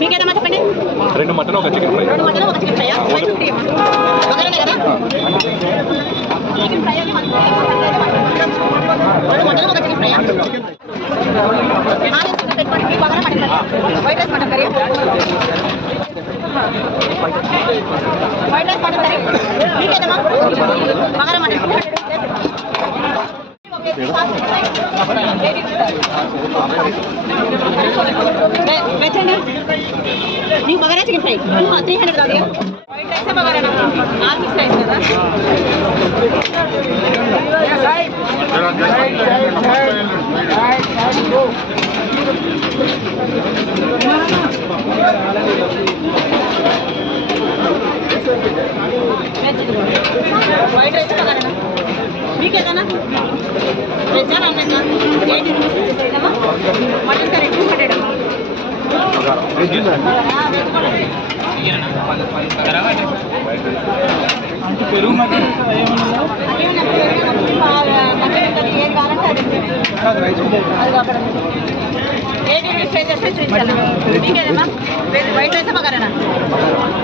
మీకేదమ్మా చెప్పండి. 2 mutton 1 chicken fry. 2 mutton 1 chicken fry. 550 బగారానే కదా. Chicken fry అది 2 మటన్ 1 చికెన్ ఫ్రై. పెట్టుకోండి. Bagara mutton curry, white rice mutton curry, white rice mutton curry. మీకేదమ్మా bagara mutton వెచ్చండి. నీకు bagara chicken fry 300 కాదు. White rice bagara non mix rice కదా. White rice bagara మీకేదన్నా వెజ్జా నాన్ వెజ్జా? 80 రూపీస్ వచ్చేసేదమ్మా. మటన్ కర్రీ 200 అమ్మా. పెరుగు మటన్ ఏది కావాలంటే అది అక్కడ 80 రూపీస్ పే చేస్తే చూపించాను. మీకేదమ్మా వైట్ రైస్ బగారా?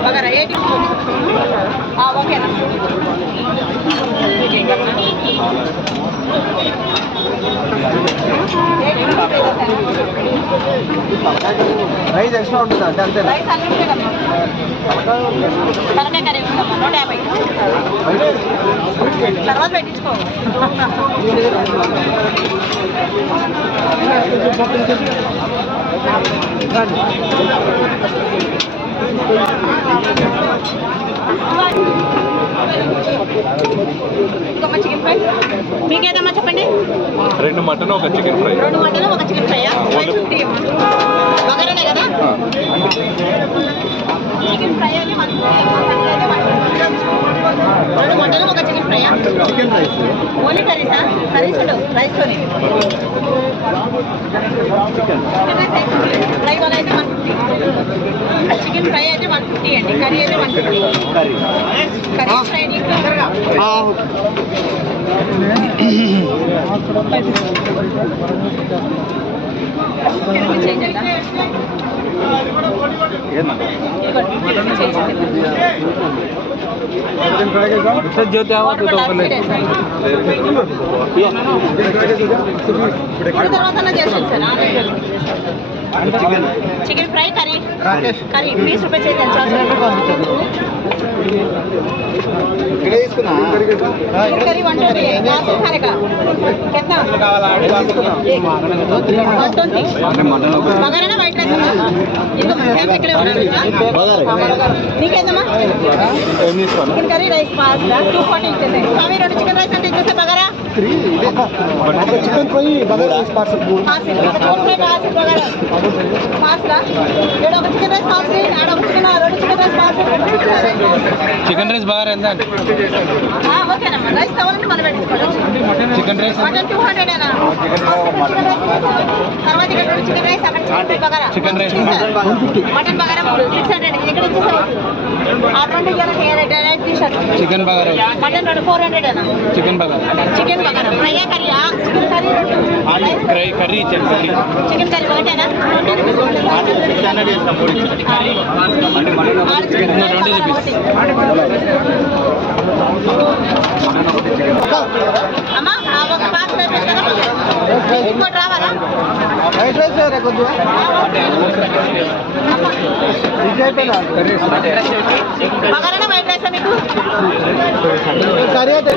బగారా 80 ఓకేనా. రైస్ ఎక్స్ట్రా ఉంటుంది అంటే అంతే. రైస్ అన్లిమిటెడ్ అమ్మా. తలకాయ కర్రీ ఉందమ్మా 150. తర్వాత పెట్టించుకో. ఇంకొక చికెన్ ఫ్రై. మీకేదమ్మా చెప్పండి. 2 mutton 1 chicken fry. 2 mutton 1 chicken fry. 550 అమ్మా. బగారానే కదా. చికెన్ ఫ్రై అది 150. 2 mutton 1 chicken fry. Chicken rice only కర్రీసా? కర్రీస్ ఉండవు, రైస్తోనే. చికెన్ రైస్ ఫ్రై వల్ల అయితే 150. చికెన్ ఫ్రై అయితే 150 అండి. కర్రీ అయితే 150. కర్రీ ఫ్రై चिकन फ्राई करी करी 20 रुपए चाहिए करी 120 ग्लास खाने का कितना बगारा ना वाइट राइस इनको फैमिली के लिए నీకేదమ్మా చికెన్ కర్రీ రైస్ పాస్తా 240 ఇచ్చేసే స్వామి 2 చికెన్ రైస్ అంటే ఇచ్చేసే bagara chicken fry bagara rice parcel parcel bagara pasta ఏడో ఒక చికెన్ రైస్ పార్సల్ ఆడ ఒక chicken 2 chicken rice parcel chicken rice bagara ఎంత ఓకేనమ్మా రైస్ కావాలంటే మనం పెట్టుకోవచ్చు చికెన్ రైస్ మటన్ 200 ఏనా తర్వాత ఇక్కడ 2 చికెన్ రైస్ అక్కడ chicken bagara chicken rice mutton bagara 600 ఇక్కడ ఇచ్చేసావు ఆ రెండు జనకి right T-shirt chicken bagara mutton 400 ఏనా చికెన్ బగారా ఫ్రై కర్రీయా chicken curry curry chicken curry ఒకటేనా 20 అమ్మా ఒక పాస్ అయిపోయింది కదా ఇంకోటి రావాలా వైట్ రైస్ కొద్దిగా బగారా వైట్ రైస్ మీకు కర్రీ అయితే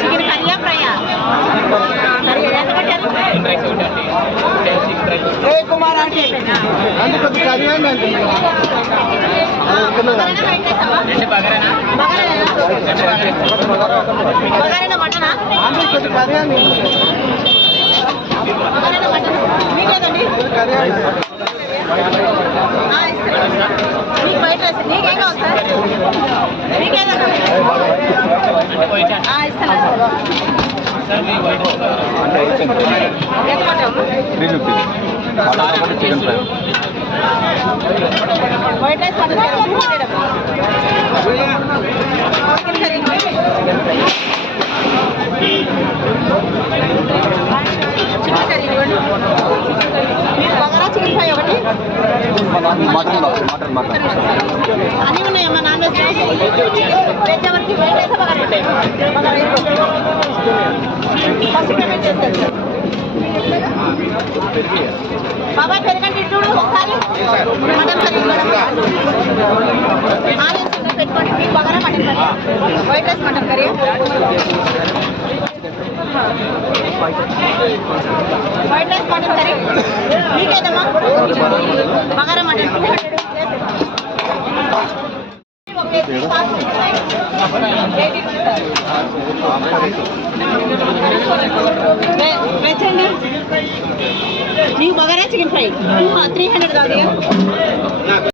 చికెన్ కర్రీయా ఫ్రైయా కర్రీ ఎంత పెట్టారు ఏ కుమార్ ఆంటీ అంటే కొద్దిగా కర్రీ అంటే బగారా మటనా అంటే కొద్దిగా కర్రీ అని బగారా మటన్ మీకేదండి కర్రీ మీకు వైట్ రైస్ నీకేం కావాలి సార్ మీకేదమ్మా ఇస్తాను white rice mutton chicken curry first payment చేస్తారు సార్. బాబాయ్ పెరగండి చూడు ఒకసారి. మటన్ కర్రీ మేడం ఆనియన్స్ ఉన్నాయి పెట్టుకోండి. మీకు bagara mutton curry, white rice mutton curry, white rice mutton curry మీకేదమ్మా? బగారా మటన్ 200 వెజ్ అండి. నీకు బగారా చికెన్ ఫ్రై 300 కాదు.